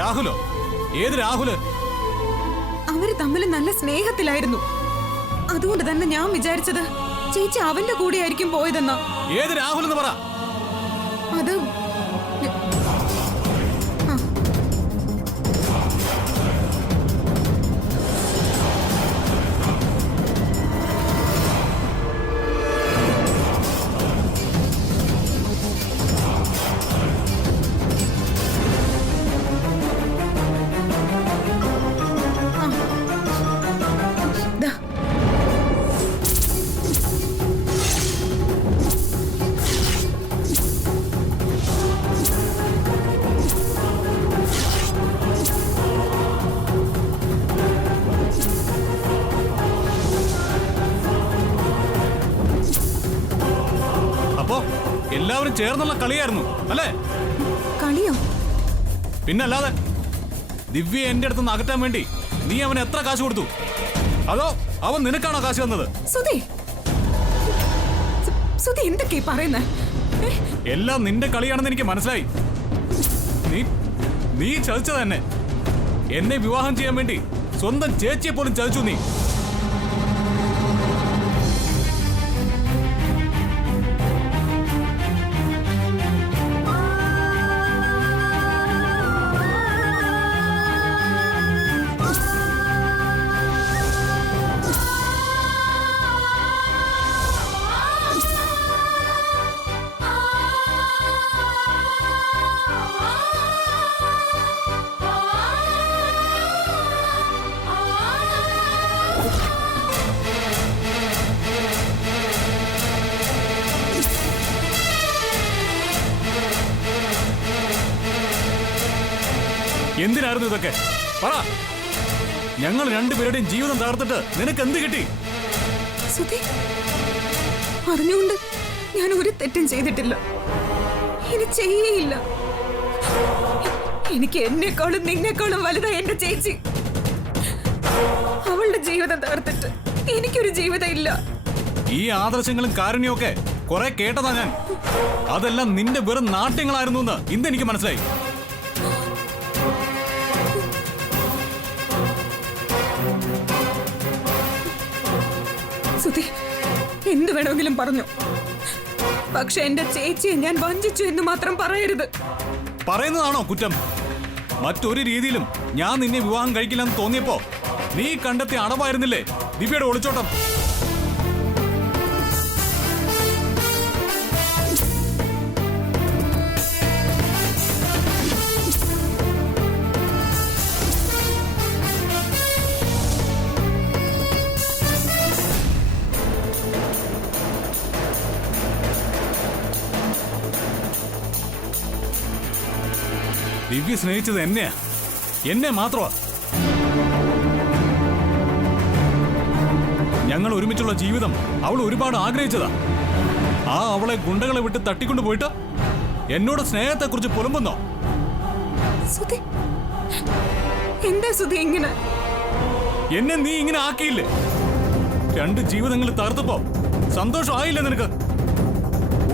രാഹുലോ? ഏത് രാഹുല്? അവര് തമ്മിൽ നല്ല സ്നേഹത്തിലായിരുന്നു. അതുകൊണ്ട് തന്നെ ഞാൻ വിചാരിച്ചത് ചേച്ചി അവന്റെ കൂടെ ആയിരിക്കും പോയതെന്നാ. ഏത് രാഹുൽ എന്ന് പറ. അത് എല്ലാവരും ചേർന്നുള്ള കളിയായിരുന്നു അല്ലേ? കളിയോ? പിന്നല്ലാതെ. ദിവ്യ എന്റെ അടുത്ത് അകറ്റാൻ വേണ്ടി നീ അവന് എത്ര കാശ് കൊടുത്തു? അതോ അവൻ നിനക്കാണോ കാശ് തന്നത്? എന്തൊക്കെയാ പറയുന്നേ? എല്ലാം നിന്റെ കളിയാണെന്ന് എനിക്ക് മനസ്സിലായി. നീ ചതിച്ചത് തന്നെ. എന്നെ വിവാഹം ചെയ്യാൻ വേണ്ടി സ്വന്തം ചേച്ചിയെ പോലും ചതിച്ചു നീ. എന്തിനായിരുന്നു ഇതൊക്കെ? പറ. ഞങ്ങൾ രണ്ടുപേരുടെയും ജീവിതം തകർത്തിട്ട് നിനക്ക് എന്ത് കിട്ടി? അറിഞ്ഞുകൊണ്ട് ഞാൻ ഒരു തെറ്റും ചെയ്തിട്ടില്ല. ഇനി ചെയ്യേയില്ല. എനിക്ക് എന്നെക്കാളും നിന്നെക്കാളും വലുതാ എന്റെ ചേച്ചി. അവളുടെ ജീവിതം തകർത്തിട്ട് എനിക്കൊരു ജീവിതം ഇല്ല. ഈ ആദർശങ്ങളും കാരുണ്യവും ഒക്കെ കുറെ കേട്ടതാ ഞാൻ. അതെല്ലാം നിന്റെ വെറും നാട്യങ്ങളായിരുന്നു എന്ന് ഇന്ന് എനിക്ക് മനസ്സിലായി. എന്ത് വേണമെങ്കിലും പറഞ്ഞു. പക്ഷെ എന്റെ ചേച്ചിയെ ഞാൻ വഞ്ചിച്ചു എന്ന് മാത്രം പറയരുത്. പറയുന്നതാണോ കുറ്റം? മറ്റൊരു രീതിയിലും ഞാൻ നിന്നെ വിവാഹം കഴിക്കില്ലെന്ന് തോന്നിയപ്പോ നീ കണ്ടെത്തിയ അടവായിരുന്നില്ലേ ദിവ്യയുടെ ഒളിച്ചോട്ടം? ദിവ്യ സ്നേഹിച്ചത് എന്നെയാ, എന്നെ മാത്രമാ. ഞങ്ങൾ ഒരുമിച്ചുള്ള ജീവിതം അവൾ ഒരുപാട് ആഗ്രഹിച്ചതാ. ആ അവളെ ഗുണ്ടകളെ വിട്ട് തട്ടിക്കൊണ്ടു പോയിട്ട് എന്നോട് സ്നേഹത്തെക്കുറിച്ച് പുലമ്പുന്നോ? എന്താ സുധി ഇങ്ങനെ? എന്നെ നീ ഇങ്ങനെ ആക്കിയില്ലേ? രണ്ട് ജീവിതങ്ങൾ തകർത്തപ്പോ സന്തോഷമായില്ലേ നിനക്ക്?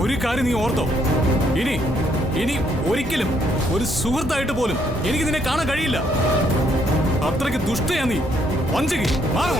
ഒരു കാര്യം നീ ഓർത്തോ, ഇനി ഒരിക്കലും ഒരു സുഹൃത്തായിട്ട് പോലും എനിക്ക് നിന്നെ കാണാൻ കഴിയില്ല. അത്രയ്ക്ക് ദുഷ്ടയാ നീ. വഞ്ചകി, മാറോ.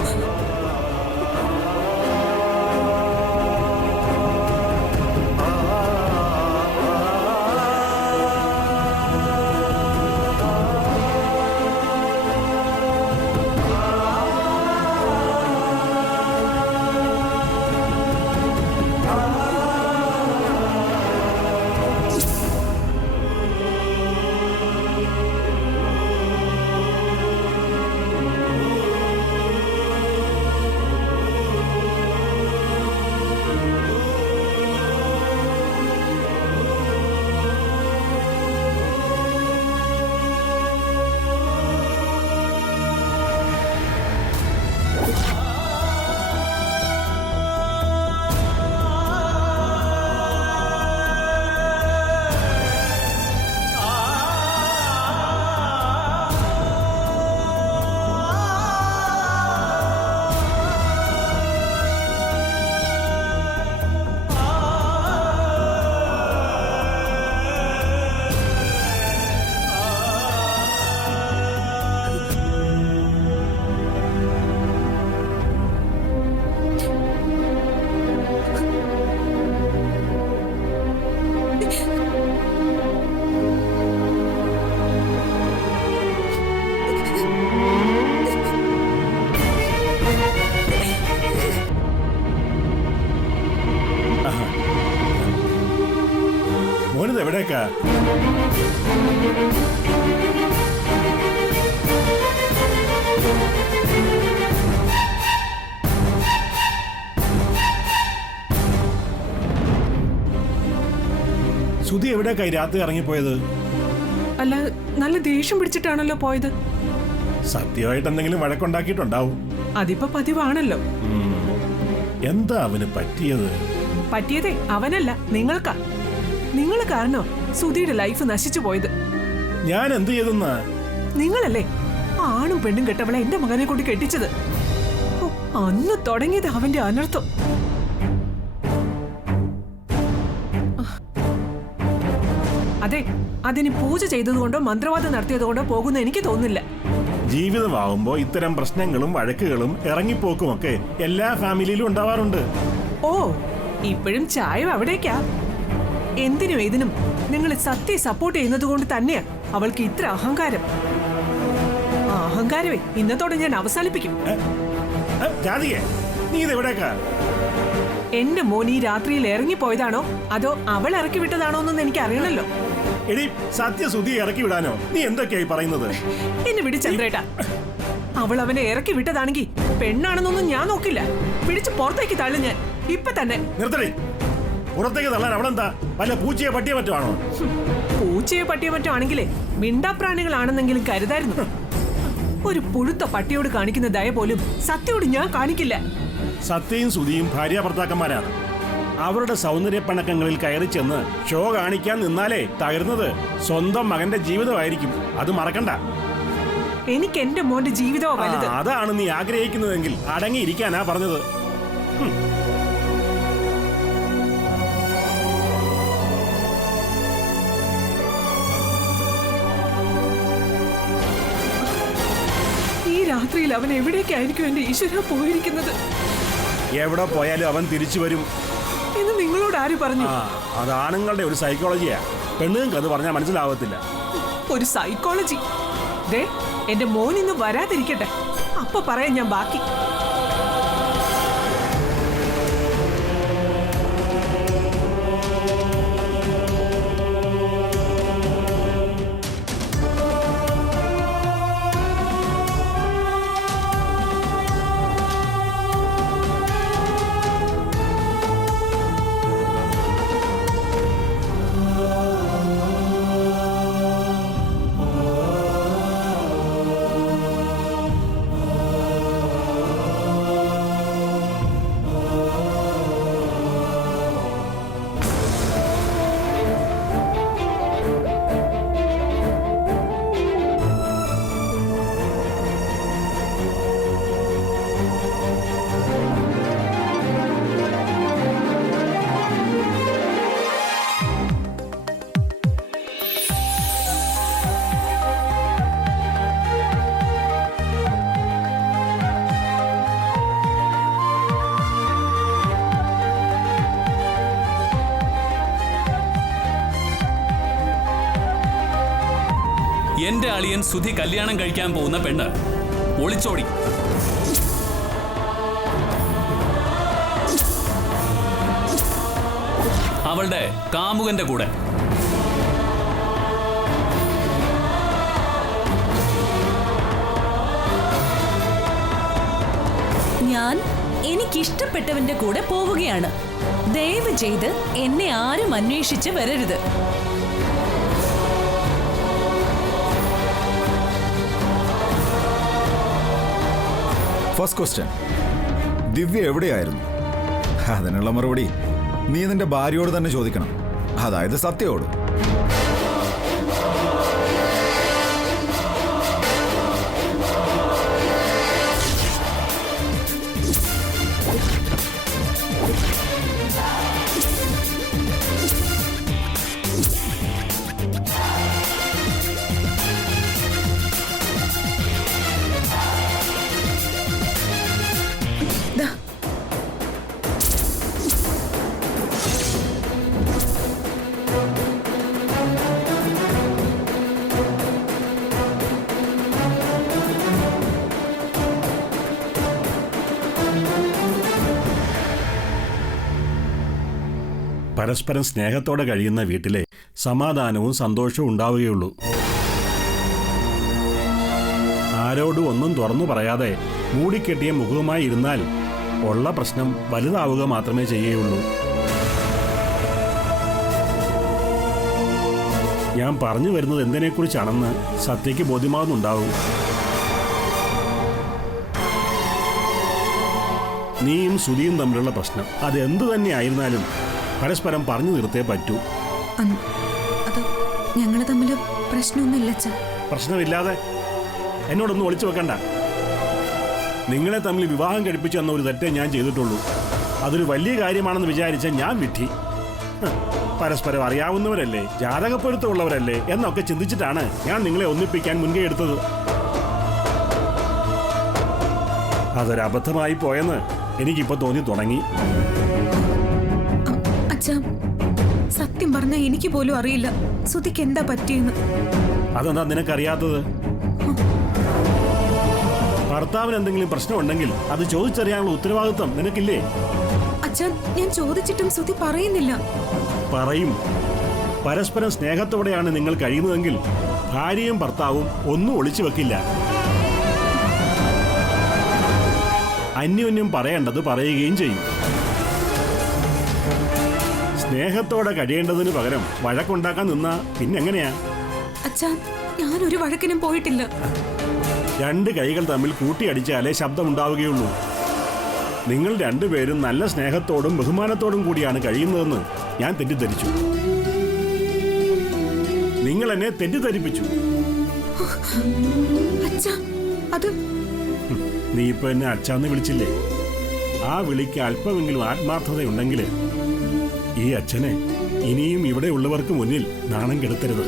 എവിടേക്കാ? സുധി എവിടേക്കായി രാത്രി ഇറങ്ങിപ്പോയത്? അല്ല, നല്ല ദേഷ്യം പിടിച്ചിട്ടാണല്ലോ പോയത്. സത്യമായിട്ട് എന്തെങ്കിലും വഴക്കുണ്ടാക്കിയിട്ടുണ്ടാവും. അതിപ്പോ പതിവാണല്ലോ. എന്താ അവന് പറ്റിയത്? പറ്റിയതേ അവനല്ല, നിങ്ങൾക്കാ. നിങ്ങൾ കാരണോ സുധിയുടെ ലൈഫ് നശിച്ചു പോയത്. ഞാൻ എന്ത് ചെയ്തെന്നാ? നിങ്ങളല്ലേ ആണും പെണ്ണും കെട്ടവളെ എന്റെ മകനെ കൊണ്ട് കെട്ടിച്ചത്. ഓ, അന്ന് തുടങ്ങിയത് അവന്റെ അനർത്ഥം. അതെ, അതിന് പൂജ ചെയ്തതുകൊണ്ടോ മന്ത്രവാദം നടത്തിയതുകൊണ്ടോ പോകുന്ന എനിക്ക് തോന്നുന്നില്ല. ജീവിതമാവുമ്പോ ഇത്തരം പ്രശ്നങ്ങളും വഴക്കുകളും ഇറങ്ങിപ്പോക്കും ഒക്കെ എല്ലാ ഫാമിലിയിലും ഉണ്ടാവാറുണ്ട്. ഓ, ഇപ്പോഴും ചായ അവിടേക്കാ. എന്തിനും ഏതിനും നിങ്ങൾ സത്യം സപ്പോർട്ട് ചെയ്യുന്നത് കൊണ്ട് തന്നെയാ അവൾക്ക് ഇത്ര അഹങ്കാരം. ആ അഹങ്കാരമേ ഇന്നത്തോടെ ഞാൻ അവസാനിപ്പിക്കും. ജാതികേ, നീ ഇത് എവിടേക്കാ? എന്റെ മോൻ ഈ രാത്രിയിൽ ഇറങ്ങിപ്പോയതാണോ അതോ അവൾ ഇറക്കി വിട്ടതാണോ എന്നൊന്നും എനിക്ക് അറിയണല്ലോ. എടി, സത്യസുധിയെ ഇറക്കി വിടാനോ? നീ എന്തൊക്കെയായി പറയുന്നത്? എന്നെ വിടി ചന്ദ്രേട്ടാ. അവൾ അവനെ ഇറക്കി വിട്ടതാണെങ്കിൽ പെണ്ണാണെന്നൊന്നും ഞാൻ നോക്കില്ല. പിടിച്ച് പുറത്തേക്ക് തള്ളു ഞാൻ ഇപ്പൊ തന്നെ. നിർത്തടി. പുറത്തേക്ക് തള്ളാൻ അവളെന്താ വല്ല പൂച്ചയെ പട്ടിയെ പറ്റുവാണോ? പൂച്ചയോ പട്ടിയോ മറ്റോ ആണെങ്കിലേ മിണ്ടാപ്രാണികളാണെന്നെങ്കിലും കരുതായിരുന്നു. ഒരു പുഴുത്ത പട്ടിയോട് കാണിക്കുന്ന ദയ പോലും സത്യയോട് ഞാൻ കാണിക്കില്ല. സത്യയും സുധിയും ഭാര്യ ഭർത്താക്കന്മാരാണ്. അവരുടെ സൗന്ദര്യ പണക്കങ്ങളിൽ കയറി ചെന്ന് ഷോ കാണിക്കാൻ നിന്നാലേ തകരുന്നത് സ്വന്തം മകന്റെ ജീവിതമായിരിക്കും. അത് മറക്കണ്ട. എനിക്ക് എന്റെ മോന്റെ ജീവിതവും വലുത്. അതാണ് നീ ആഗ്രഹിക്കുന്നതെങ്കിൽ അടങ്ങിയിരിക്കാനാ പറഞ്ഞത്. ഈ രാത്രിയിൽ അവൻ എവിടേക്കായിരിക്കും എന്റെ ഈശ്വര പോയിരിക്കുന്നത്? എവിടെ പോയാലും അവൻ തിരിച്ചു വരും എന്ന് നിങ്ങളോട് ആര് പറഞ്ഞു? അത് ആണുങ്ങളുടെ ഒരു സൈക്കോളജിയാ. പെണ്ണുങ്ങൾക്ക് അത് പറഞ്ഞാൽ മനസ്സിലാവത്തില്ല. ഒരു സൈക്കോളജി? ദേ, എന്റെ മോൻ ഇന്ന് വരാതിരിക്കട്ടെ, അപ്പൊ പറയാം ഞാൻ ബാക്കി. എന്റെ അളിയൻ സുധി കല്യാണം കഴിക്കാൻ പോകുന്ന പെണ്ണ് ഒളിച്ചോടി. അവളുടെ കാമുകന്റെ കൂടെ. ഞാൻ എനിക്കിഷ്ടപ്പെട്ടവന്റെ കൂടെ പോവുകയാണ്. ദയവ് ചെയ്ത് എന്നെ ആരും അന്വേഷിച്ച് വരരുത്. ഫസ്റ്റ് ക്വസ്റ്റ്യൻ, ദിവ്യ എവിടെയായിരുന്നു? അതിനുള്ള മറുപടി നീ നിന്റെ ഭാര്യയോട് തന്നെ ചോദിക്കണം, അതായത് സത്യയോട്. പരസ്പരം സ്നേഹത്തോടെ കഴിയുന്ന വീട്ടിലെ സമാധാനവും സന്തോഷവും ഉണ്ടാവുകയുള്ളൂ. ആരോടും ഒന്നും തുറന്നു പറയാതെ മൂടിക്കെട്ടിയ മുഖവുമായി ഇരുന്നാൽ ഉള്ള പ്രശ്നം വലുതാവുക മാത്രമേ ചെയ്യുകയുള്ളൂ. ഞാൻ പറഞ്ഞു വരുന്നത് എന്തിനെക്കുറിച്ചാണെന്ന് സത്യയ്ക്ക് ബോധ്യമാകുന്നുണ്ടാവും. നീയും ശ്രുതിയും തമ്മിലുള്ള പ്രശ്നം അതെന്തു തന്നെയായിരുന്നാലും പരസ്പരം പറഞ്ഞു നിർത്തേ പറ്റൂ. അത് ഞങ്ങൾ തമ്മിൽ പ്രശ്നമൊന്നുമില്ല അച്ഛാ. പ്രശ്നമില്ലാതെ എന്നോടൊന്നും ഒളിച്ചു വെക്കണ്ട. നിങ്ങളെ തമ്മിൽ വിവാഹം കഴിപ്പിച്ചു എന്ന ഒരു തെറ്റേ ഞാൻ ചെയ്തിട്ടുള്ളൂ. അതൊരു വലിയ കാര്യമാണെന്ന് വിചാരിച്ച ഞാൻ വിഡ്ഢി. പരസ്പരം അറിയാവുന്നവരല്ലേ, ജാതകപ്പൊരുത്തമുള്ളവരല്ലേ എന്നൊക്കെ ചിന്തിച്ചിട്ടാണ് ഞാൻ നിങ്ങളെ ഒന്നിപ്പിക്കാൻ മുൻകൈ എടുത്തത്. അതൊരു അബദ്ധമായി പോയെന്ന് എനിക്കിപ്പോ തോന്നി തുടങ്ങി. അച്ഛാ, സത്യം പറഞ്ഞാൽ എനിക്ക് പോലും അറിയില്ല ശ്രുതിക്ക് എന്താ പറ്റിയെന്ന്. അതെന്താ നിനക്കറിയാത്തത്? ഭർത്താവിന് എന്തെങ്കിലും പ്രശ്നമുണ്ടെങ്കിൽ അത് ചോദിച്ചറിയാനുള്ള ഉത്തരവാദിത്വം നിനക്കില്ലേ? അച്ഛാ, ഞാൻ ചോദിച്ചിട്ടും ശ്രുതി പറയുന്നില്ല. പറയും. പരസ്പരം സ്നേഹത്തോടെയാണ് നിങ്ങൾ കഴിയുന്നതെങ്കിൽ ഭാര്യയും ഭർത്താവും ഒന്നും ഒളിച്ചു വെക്കില്ല. അന്യോന്യം പറയേണ്ടത് പറയുകയും ചെയ്യും. സ്നേഹത്തോടെ കഴിയേണ്ടതിന് പകരം വഴക്കുണ്ടാക്കാൻ നിന്നാ പിന്നെങ്ങനെയാ? അച്ഛാ, ഞാനൊരു വഴക്കിനും പോയിട്ടില്ല. രണ്ട് കൈകൾ തമ്മിൽ കൂട്ടിയടിച്ചാലേ ശബ്ദമുണ്ടാവുകയുള്ളൂ. നിങ്ങൾ രണ്ടുപേരും നല്ല സ്നേഹത്തോടും ബഹുമാനത്തോടും കൂടിയാണ് കഴിയുന്നതെന്ന് ഞാൻ തെറ്റിദ്ധരിച്ചു. നിങ്ങൾ എന്നെ തെറ്റിദ്ധരിപ്പിച്ചു. അച്ഛാ, അത് നീ ഇപ്പൊ എന്നെ അച്ഛാന്ന് വിളിച്ചില്ലേ? ആ വിളിക്ക് അല്പമെങ്കിലും ആത്മാർത്ഥതയുണ്ടെങ്കിൽ ഈ അച്ഛനെ ഇനിയും ഇവിടെ ഉള്ളവർക്ക് മുന്നിൽ നാണം കെടുത്തരുത്.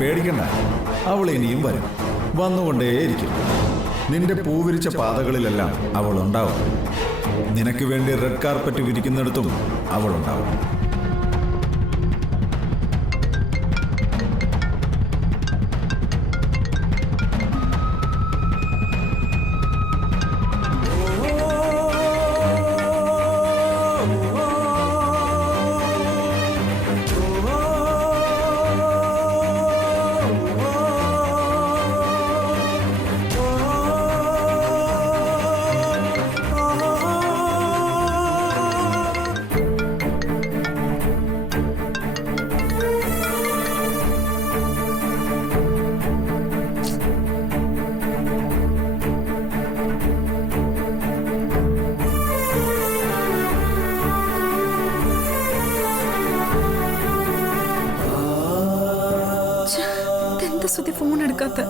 പേടിക്കണ്ട, അവൾ ഇനിയും വരും, വന്നുകൊണ്ടേയിരിക്കും. നിന്റെ പൂവിരിച്ച പാതകളിലെല്ലാം അവൾ ഉണ്ടാവും. നിനക്ക് വേണ്ടി റെഡ് കാർപ്പറ്റ് വിരിക്കുന്നിടത്തും അവളുണ്ടാവും. എന്താ ശ്രുതി ഫോൺ എടുക്കാത്ത?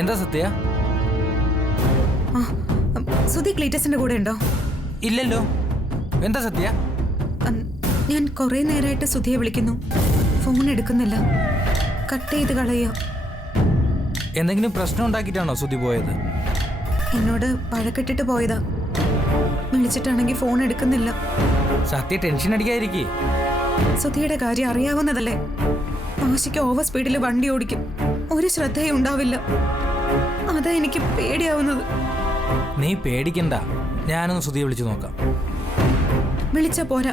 എന്താ സത്യ? ആ, സുധി ക്ലീറ്റസിന്റെ കൂടെ ഉണ്ടോ? ഇല്ലല്ലോ. എന്താ സത്യ? ഞാൻ കുറെ നേരമായിട്ട് സുധിയെ വിളിക്കുന്നു, ഫോൺ എടുക്കുന്നില്ല, കട്ട് ചെയ്ത് കളയോ. എന്തെങ്കിലും പ്രശ്നം ഉണ്ടാക്കിയിട്ടാണോ സുധി പോയത്? എന്നോട് വഴക്കിട്ടിട്ട് പോയതാ. വിളിച്ചിട്ടാണെങ്കിൽ ഫോൺ എടുക്കുന്നില്ല. സത്യ ടെൻഷൻ അടിക്കാതിരിക്കേ. സുധിയുടെ കാര്യം അറിയാവുന്നതല്ലേ. ആശയ്ക്ക് ഓവർ സ്പീഡിൽ വണ്ടി ഓടിക്കും, ഒരു ശ്രദ്ധയും ഉണ്ടാവില്ല. അതാ എനിക്ക് പേടിയാവുന്നത്. നീ പേടിക്കണ്ട, ഞാനൊന്ന് സുധിയെ വിളിച്ചു നോക്കാം. വിളിച്ചാ പോരാ,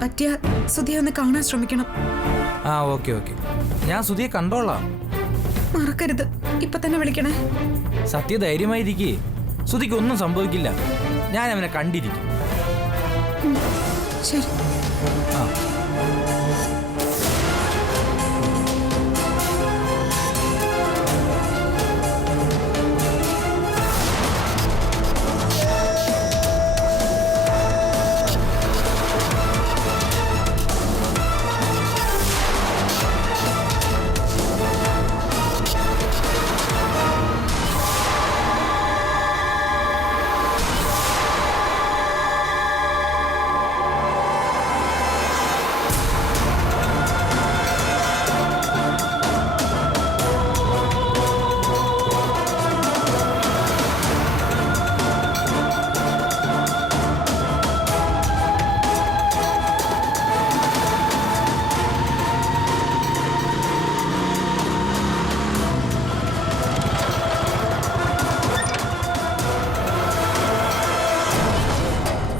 പറ്റിയ സുധിയെ ഒന്ന് കാണാൻ ശ്രമിക്കണം. ആ ഓക്കെ ഓക്കെ, ഞാൻ സുധിയെ കണ്ടോളാം. മറക്കരുത്, ഇപ്പൊ തന്നെ വിളിക്കണേ. സത്യ ധൈര്യമായിരിക്കേ, സുധിക്ക് ഒന്നും സംഭവിക്കില്ല. ഞാൻ അവനെ കണ്ടിരിക്കും. ശരി. ആ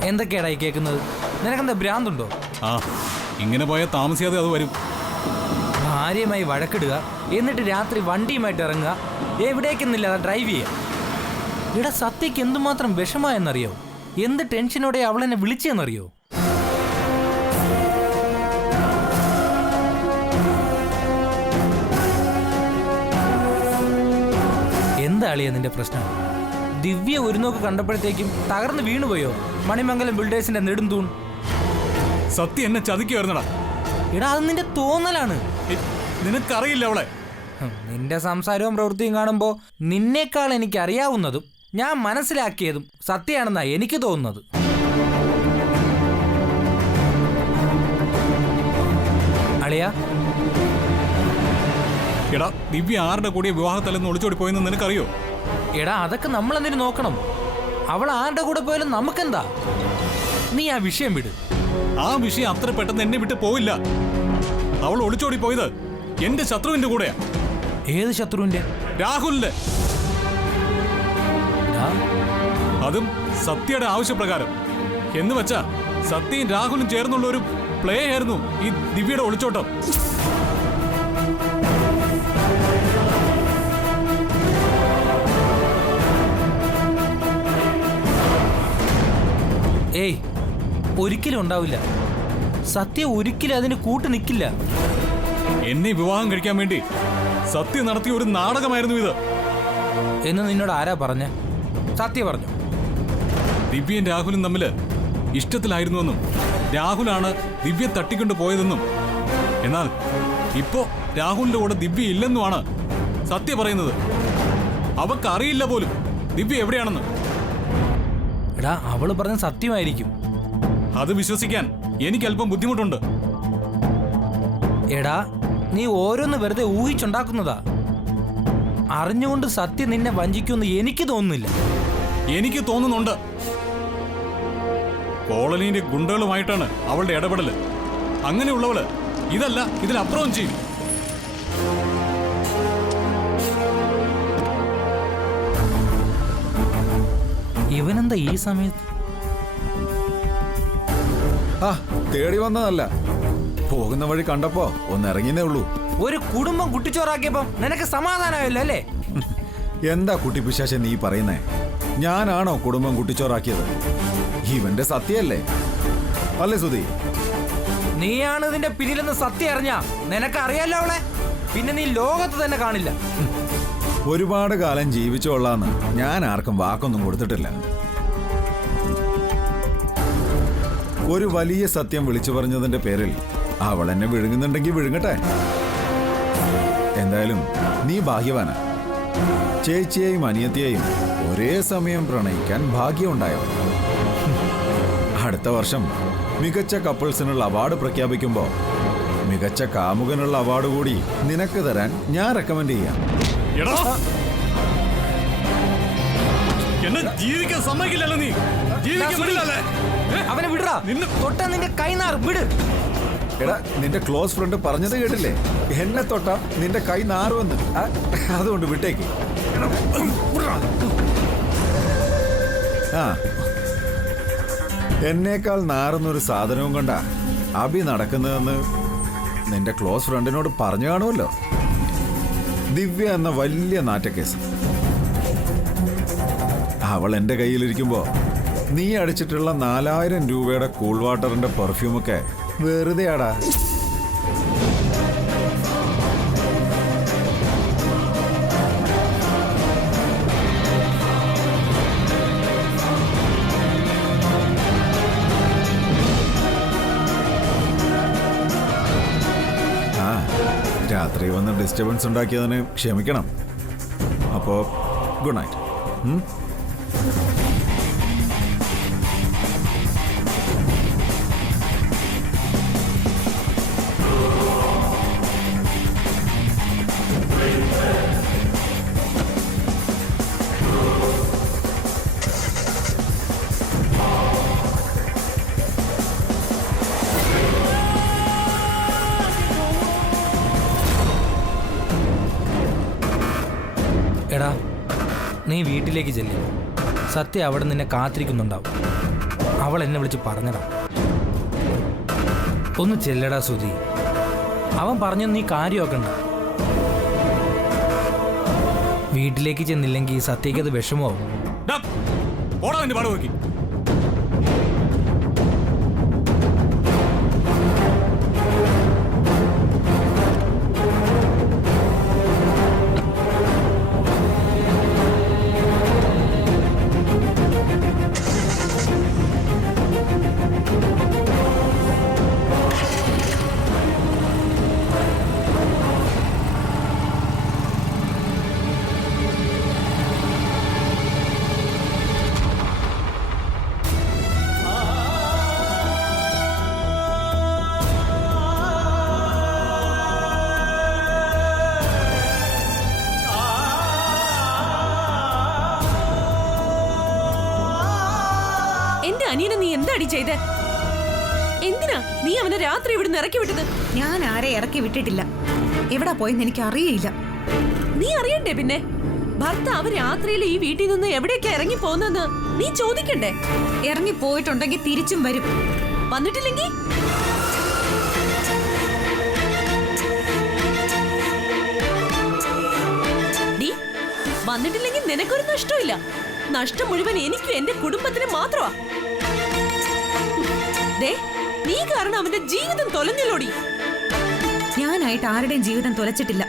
എന്തൊക്കെയാടാ ഈ കേൾക്കുന്നത്? നിനക്കെന്താ ഭ്രാന്തുണ്ടോ? ആ, ഇങ്ങനെ പോയാൽ താമസിയാതെ അത് വരും. ഭാര്യയുമായി വഴക്കിടുക, എന്നിട്ട് രാത്രി വണ്ടിയുമായിട്ട് ഇറങ്ങുക, എവിടേക്കെന്നില്ലാതെ ഡ്രൈവ് ചെയ്യുക. ഇവിടെ സത്യക്ക് എന്തുമാത്രം വിഷമായെന്നറിയോ? എന്ത് ടെൻഷനോടെ അവളെന്നെ വിളിച്ചെന്നറിയോ? എന്താ അളിയാ നിന്റെ പ്രശ്നം? ദിവ്യ ഒരു നോക്ക് കണ്ടപ്പോഴത്തേക്കും തകർന്ന് വീണുപോയോ മണിമംഗലം ബിൽഡേഴ്സിന്റെ നെടുന്തൂൺ? സത്യം എന്നെ ചതിക്കുവായിരുന്നടാ. എടാ അത് നിന്റെ തോന്നലാണ്. നിനക്കറിയില്ല അവളെ. നിന്റെ സംസാരവും പ്രവൃത്തിയും കാണുമ്പോൾ നിന്നേക്കാൾ എനിക്ക് അറിയാവുന്നതും ഞാൻ മനസ്സിലാക്കിയതും സത്യമാണെന്നാ എനിക്ക് തോന്നുന്നത്. അളിയ, എടാ, ദിവ്യ ആരുടെ കൂടിയ വിവാഹത്തല്ലെന്ന് ഒളിച്ചോടി പോയെന്ന് നിനക്കറിയോ? എടാ അതൊക്കെ നമ്മൾ എന്തിനു നോക്കണം? അവൾ ആരുടെ കൂടെ പോയാലും നമുക്കെന്താ? നീ ആ വിഷയം വിട്. ആ വിഷയം അത്ര പെട്ടെന്ന് എന്നെ വിട്ട് പോവില്ല. അവൾ ഒളിച്ചോടി പോയത് എന്റെ ശത്രുവിന്റെ കൂടെയാ. ഏത് ശത്രുവിന്റെ? രാഹുലിന്റെ. അതും സത്യയുടെ ആവശ്യപ്രകാരം. എന്ന് വെച്ചാ സത്യയും രാഹുലും ചേർന്നുള്ള ഒരു പ്ലേ ആയിരുന്നു ഈ ദിവ്യയുടെ ഒളിച്ചോട്ടം. ഏയ്, ഒരിക്കലും ഉണ്ടാവില്ല. സത്യം ഒരിക്കലും അതിന് കൂട്ട് നിൽക്കില്ല. എന്നെ വിവാഹം കഴിക്കാൻ വേണ്ടി സത്യം നടത്തിയ ഒരു നാടകമായിരുന്നു ഇത് എന്ന് നിന്നോട് ആരാ പറഞ്ഞ? സത്യം പറഞ്ഞു. ദിവ്യയും രാഹുലും തമ്മിൽ ഇഷ്ടത്തിലായിരുന്നുവെന്നും രാഹുലാണ് ദിവ്യ തട്ടിക്കൊണ്ട് പോയതെന്നും, എന്നാൽ ഇപ്പോ രാഹുലിന്റെ കൂടെ ദിവ്യ ഇല്ലെന്നുമാണ് സത്യ പറയുന്നത്. അവക്കറിയില്ല പോലും ദിവ്യ എവിടെയാണെന്ന്. എടാ, അവള് പറഞ്ഞ സത്യമായിരിക്കും. അത് വിശ്വസിക്കാൻ എനിക്ക് അല്പം ബുദ്ധിമുട്ടുണ്ട്. എടാ, നീ ഓരോന്ന് വെറുതെ ഊഹിച്ചുണ്ടാക്കുന്നതാ. അറിഞ്ഞുകൊണ്ട് സത്യം നിന്നെ വഞ്ചിക്കുമെന്ന് എനിക്ക് തോന്നുന്നില്ല. എനിക്ക് തോന്നുന്നുണ്ട്. കോളനിയിലെ ഗുണ്ടകളുമായിട്ടാണ് അവളുടെ ഇടപെടല്. അങ്ങനെയുള്ളവള് ഇതല്ല ഇതിലപ്പുറവും ചെയ്യും. ഇവനെന്താ ഈ സമയത്ത്? ആ, തേടി വന്നതല്ല, പോകുന്ന വഴി കണ്ടപ്പോ ഒന്ന് ഇറങ്ങിയേ ഉള്ളൂ. ഒരു കുടുംബം കുട്ടിച്ചോറാക്കിയപ്പോ നിനക്ക് സമാധാനമായല്ലോ അല്ലേ? എന്താ കുട്ടിപ്പിശാശ നീ പറയുന്നേ? ഞാനാണോ കുടുംബം കുട്ടിച്ചോറാക്കിയത്? ഇവന്റെ സത്യല്ലേ അല്ലേ സുധി? നീയാണ് ഇതിന്റെ പിന്നിലെന്ന് സത്യം അറിഞ്ഞാ നിനക്കറിയാലോ അവളെ. പിന്നെ നീ ലോകത്ത് തന്നെ കാണില്ല. ഒരുപാട് കാലം ജീവിച്ചോളാന്ന് ഞാൻ ആർക്കും വാക്കൊന്നും കൊടുത്തിട്ടില്ല. ഒരു വലിയ സത്യം വിളിച്ചു പറഞ്ഞതിന്റെ പേരിൽ അവൾ എന്നെ വിഴുങ്ങുന്നുണ്ടെങ്കിൽ വിഴുങ്ങട്ടെ. എന്തായാലും നീ ഭാഗ്യവാനാ. ചേച്ചിയെയും അനിയത്തിയെയും ഒരേ സമയം പ്രണയിക്കാൻ ഭാഗ്യമുണ്ടായവർ. അടുത്ത വർഷം മികച്ച കപ്പിൾസിനുള്ള അവാർഡ് പ്രഖ്യാപിക്കുമ്പോൾ മികച്ച കാമുകനുള്ള അവാർഡ് കൂടി നിനക്ക് തരാൻ ഞാൻ റെക്കമെൻഡ് ചെയ്യാം. എടാ, എന്നെ ജീവിക്കാൻ സമ്മതിക്കില്ലല്ലോ നീ. ജീവിക്കാൻ വിടില്ലല്ലേ? അവനെ വിടറാ. തൊട്ടാ നിന്റെ കൈ നാറും. വിട്. എടാ, നിന്റെ ക്ലോസ് ഫ്രണ്ട് പറഞ്ഞത് കേട്ടില്ലേ? എന്നെ തൊട്ടാ നിന്റെ കൈ നാറുമെന്ന്. അതുകൊണ്ട് വിട്ടേക്ക്. ആ, എന്നേക്കാൾ നാറുന്നൊരു സാധനവും കൊണ്ടാ അഭി നടക്കുന്നതെന്ന് നിന്റെ ക്ലോസ് ഫ്രണ്ടിനോട് പറഞ്ഞു കാണുമല്ലോ. ദിവ്യ എന്ന വലിയ നാറ്റക്കേസ്. അവൾ എൻ്റെ കയ്യിലിരിക്കുമ്പോ നീ അടിച്ചിട്ടുള്ള 4000 രൂപയുടെ കൂൾ വാട്ടറിന്റെ പെർഫ്യൂമൊക്കെ വെറുതെയാടാ. ആ, രാത്രി വന്ന് ഡിസ്റ്റർബൻസ് ഉണ്ടാക്കിയതിന് ക്ഷമിക്കണം. അപ്പോൾ ഗുഡ് നൈറ്റ്. എടാ, നീ വീട്ടിലേക്ക് ചെല്ല്. സത്യ അവിടെ നിന്നെ കാത്തിരിക്കുന്നുണ്ടാവും. അവൾ എന്നെ വിളിച്ച് പറഞ്ഞടാ. ഒന്ന് ചെല്ലടാ സുധി. അവൻ പറഞ്ഞു നീ കാര്യമാക്കണ്ട. വീട്ടിലേക്ക് ചെന്നില്ലെങ്കിൽ സത്യക്ക് അത് വിഷമമാവും. ഓടാ നിന്റെ പാട് നോക്കി. അനിയനെ നീ എന്താടി ചെയ്തേ? എന്തിനാ നീ അവനെ രാത്രി ഇവിടുന്ന് ഇറക്കി വിട്ടത്? ഞാൻ ആരെ ഇറക്കി വിട്ടിട്ടില്ല. എവിടെ പോയെന്ന് എനിക്ക് അറിയില്ല. നീ അറിയണ്ടേ? പിന്നെ ഭർത്താവ് രാത്രിയിൽ ഈ വീട്ടിൽ നിന്ന് എവിടേക്കാ ഇറങ്ങി പോകുന്നെന്ന് നീ ചോദിക്കണ്ടേ? ഇറങ്ങി പോയിട്ടുണ്ടെങ്കിൽ തിരിച്ചും വരും. വന്നിട്ടില്ലെങ്കിൽ വന്നിട്ടില്ലെങ്കിൽ നിനക്കൊരു നഷ്ടമില്ല. നഷ്ടം മുഴുവൻ എനിക്കും എന്റെ കുടുംബത്തിന് മാത്രമാ. നീ കാരണം അവന്റെ ജീവിതം തൊലഞ്ഞല്ലോടി. ഞാനായിട്ട് ആരുടെയും ജീവിതം തൊലച്ചിട്ടില്ല.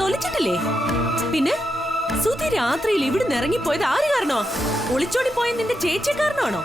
തൊലച്ചിട്ടില്ലേ? പിന്നെ സുധി രാത്രിയിൽ ഇവിടുന്ന് ഇറങ്ങിപ്പോയത് ആര് കാരണോ? ഒളിച്ചോടി പോയ നിന്റെ ചേച്ചി കാരണമാണോ?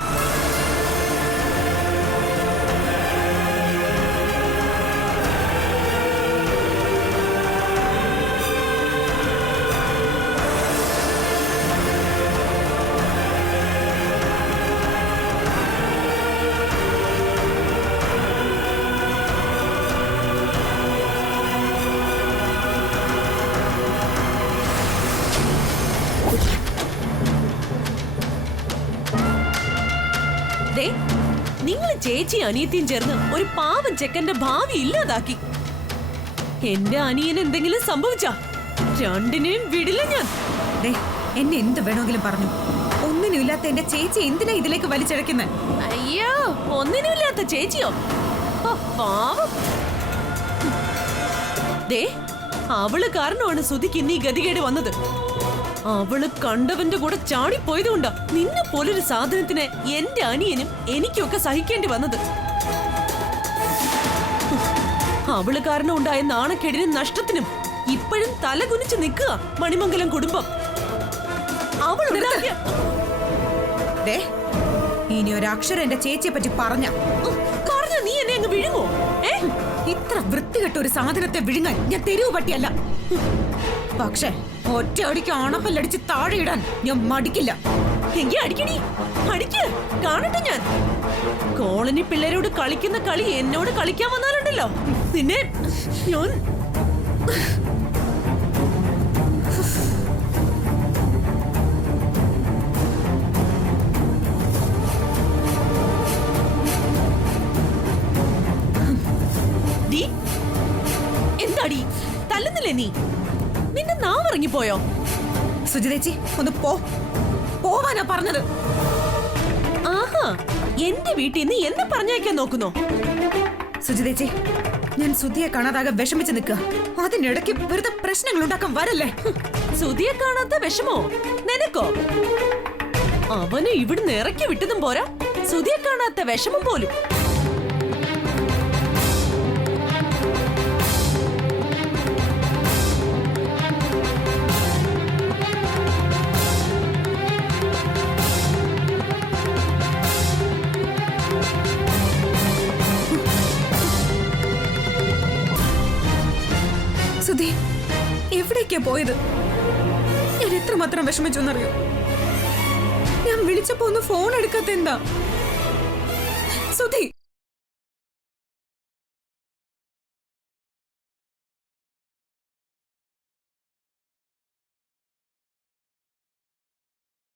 നിങ്ങൾ ചേച്ചി അനിയത്തിയും ചേർന്ന് ഒരു പാവം ചെക്കന്റെ ഭാവി ഇല്ലാതാക്കി. എന്റെ അനിയൻ എന്തെങ്കിലും സംഭവിച്ചാ രണ്ടിനെയും വിടില്ല ഞാൻ. എന്നെ എന്ത് വേണമെങ്കിലും പറഞ്ഞു. ഒന്നിനുമില്ലാത്ത എന്റെ ചേച്ചി എന്തിനാ ഇതിലേക്ക് വലിച്ചഴക്കുന്നത്? അയ്യോ, ഒന്നിനുമില്ലാത്ത ചേച്ചിയോ? പാവം. അവള് കാരണമാണ് സുധിക്ക് ഇന്ന് ഈ ഗതികേട് വന്നത്. അവള് കണ്ടവന്റെ കൂടെ ചാടിപ്പോയതുകൊണ്ടാ നിന്നെ പോലൊരു സാധനത്തിന് എന്റെ അനിയനും എനിക്കൊക്കെ സഹിക്കേണ്ടി വന്നത്. അവള് കാരണം ഉണ്ടായ നാണക്കേടിനും നഷ്ടത്തിനും ഇപ്പോഴും തലകുനിച്ച് നിൽക്കുക മണിമംഗലം കുടുംബം. ഇനി ഒരക്ഷരം എന്റെ ചേച്ചിയെ പറ്റി പറഞ്ഞ നീ എന്നെ അങ്ങ് വിഴുങ്ങോ? ഇത്ര വൃത്തികെട്ട ഒരു സാധനത്തെ വിഴുങ്ങാൻ ഞാൻ തെരുവ് പട്ടിയല്ല. പക്ഷെ ഒറ്റയടിക്ക് അണപ്പല്ലടിച്ച് താഴെയിടാൻ ഞാൻ മടിക്കില്ല. എങ്കി അടിക്കടി, അടിക്ക്, കാണട്ടെ ഞാൻ. കോളനി പിള്ളേരോട് കളിക്കുന്ന കളി എന്നോട് കളിക്കാൻ വന്നാലുണ്ടല്ലോ നിന്നെ ഞാൻ. എന്താടി തല്ലുന്നില്ലേ നീ? നിന്റെ നാവിറങ്ങിപ്പോയോ? സുജിതേച്ചി ഒന്ന് പോവാനാ പറഞ്ഞത്. ആഹാ, എന്റെ വീട്ടിൽ നിന്ന് എന്നെ പറഞ്ഞയക്കാൻ നോക്കുന്നോ? സുജിതേച്ചി, ഞാൻ സുധിയെ കാണാതാകെ വിഷമിച്ച് നിൽക്കുക. അതിനിടയ്ക്ക് വെറുതെ പ്രശ്നങ്ങൾ ഉണ്ടാക്കാൻ വരല്ലേ. സുധിയെ കാണാത്ത വിഷമോ നിനക്കോ? അവനെ ഇവിടുന്ന് ഇറക്കി വിട്ടതും പോരാ, സുധിയെ കാണാത്ത വിഷമം പോലും. സുധി എവിടേക്കാ പോയത്? ഞാൻ എത്രമാത്രം വിഷമിച്ചെന്നറിയോ? ഞാൻ വിളിച്ചപ്പോ ഒന്ന് ഫോൺ എടുക്കാത്ത എന്താ? സുധി